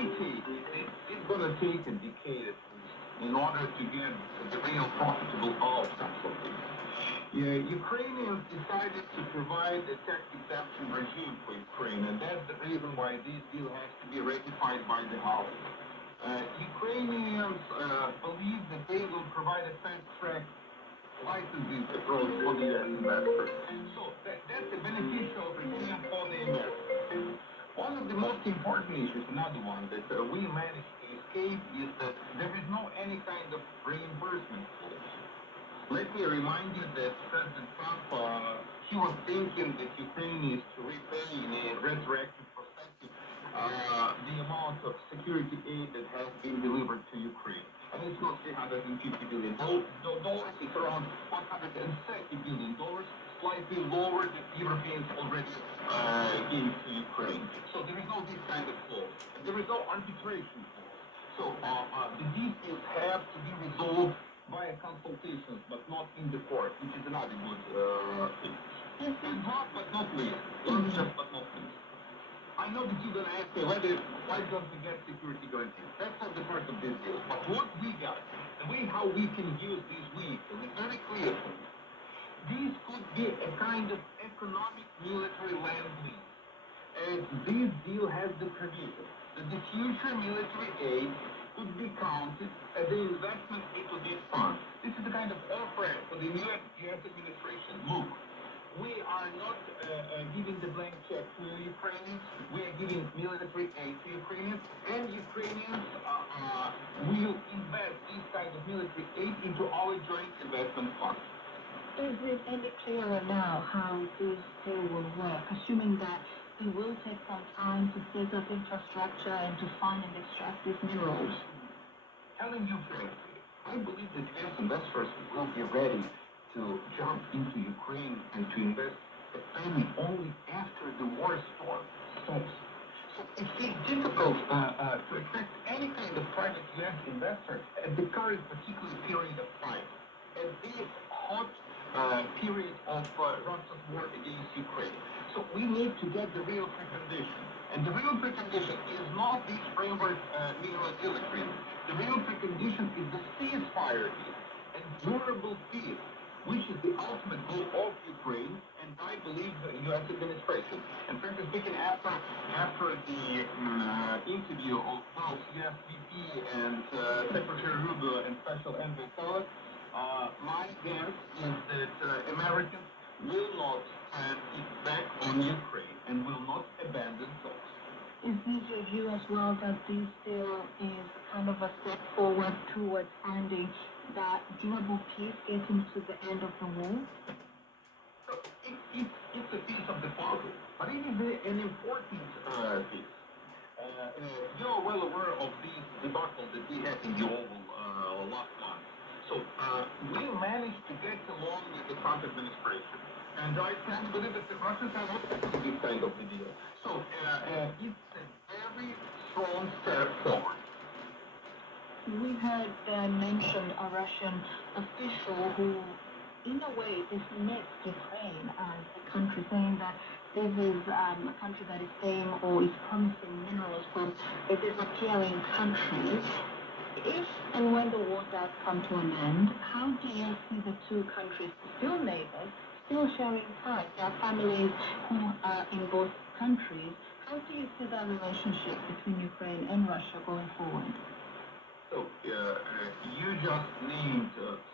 it's going to take a decade in order to get the real profitable outcomes of this. Yeah, Ukrainians decided to provide a tax exemption regime for Ukraine, and that's the reason why this deal has to be ratified by the House. Ukrainians believe that they will provide a fast-track licensing approach for the U.S. investors. So that's a beneficial regime for the Americans. One of the most important issues, another one that we managed to escape, is that there is no any kind of reimbursement clause. Let me remind you that President Trump, he was thinking that Ukraine is to repay in a retroactive perspective the amount of security aid that has been delivered to Ukraine. And it's not $350 billion. It's around $130 billion, slightly lower than Europeans already gave to Ukraine. So there is no this kind of clause. And there is no arbitration clause. So the disputes have to be resolved via consultations, but not in the court, which is another good thing. And last but not least, but not least, I know that you're going to ask me why don't we get security guarantees? That's not the part of this deal. But what we got, the way how we can use these vehicles is very clear to me. These could be a kind of economic military land lease. And this deal has the provision that the future military aid could be counted as an investment into this fund. This is the kind of offer for the new U.S. administration. Look, we are not giving the blank check to Ukrainians. We are giving military aid to Ukrainians, and Ukrainians will invest this kind of military aid into our joint investment fund. Is it any clearer now how this deal will work, assuming that it will take some time to set up infrastructure and to find and extract these minerals? Telling you frankly, I believe that U.S. investors will be ready to jump into Ukraine and to invest a penny only after the war stops. So it's difficult to attract any kind of private U.S. investors at the current particular period of time, at this hot period of Russia's war against Ukraine. So we need to get the real precondition. And the real precondition is not this framework mineral deal agreement. The real precondition is the ceasefire deal and durable peace, which is the ultimate goal of Ukraine and I believe the U.S. administration. And frankly speaking, after the interview of both U.S. VP and Secretary Rubio and Special Envoy Salas, my guess is that Americans will not turn its back on Ukraine and will not abandon talks. Is this your view as well that this deal is kind of a step forward towards finding that durable peace getting to the end of the war? So it's a piece of the puzzle, but it is an important piece. You're well aware of this debacle that we had in the Oval last month. So we managed to get along with the Trump administration. And I can't believe that the Russians are not taking this kind of deal. So it's a very strong step forward. We heard mentioned a Russian official who, in a way, dismissed Ukraine as a country, saying that this is a country that is staying or is promising minerals from a disappearing country. If and when the war does come to an end, how do you see the two countries, still neighbors, still sharing ties? There are families who are in both countries. How do you see that relationship between Ukraine and Russia going forward? So you just named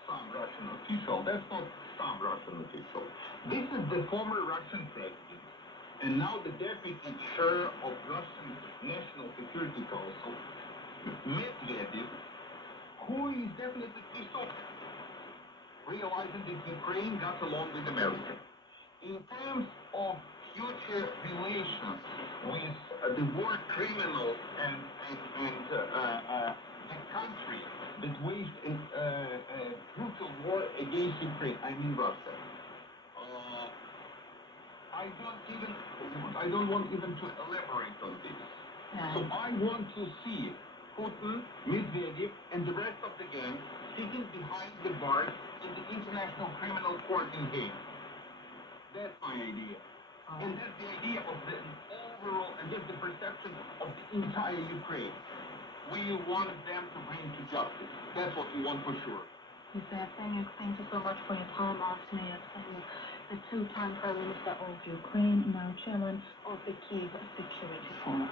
some Russian official. That's not some Russian official. This is the former Russian president, and now the deputy chair of Russian National Security Council, Medvedev, who is definitely pissed off, realizing that Ukraine got along with America. In terms of future relations with the war criminals and the country that waged a brutal war against Ukraine, I mean Russia. I don't want even to elaborate on this. Yeah. So I want to see Putin, Medvedev, and the rest of the gang sitting behind the bars in the International Criminal Court in Hague. That's my idea. And that's the idea of all overall and give the perception of the entire Ukraine. We want them to bring to justice. That's what we want for sure. Thank you so much for your time, Arsenio, the two-time Prime Minister of Ukraine, now Chairman of the Kyiv Security Forum.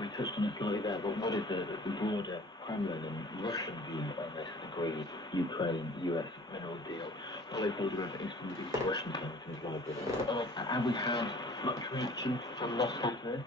We touched on it slightly there, but what is the broader Kremlin and Russian view on this agreed Ukraine-US mineral deal? Well, they pulled the exclusive Russian sanctions as well, but have we had much reaction from Moscow to this?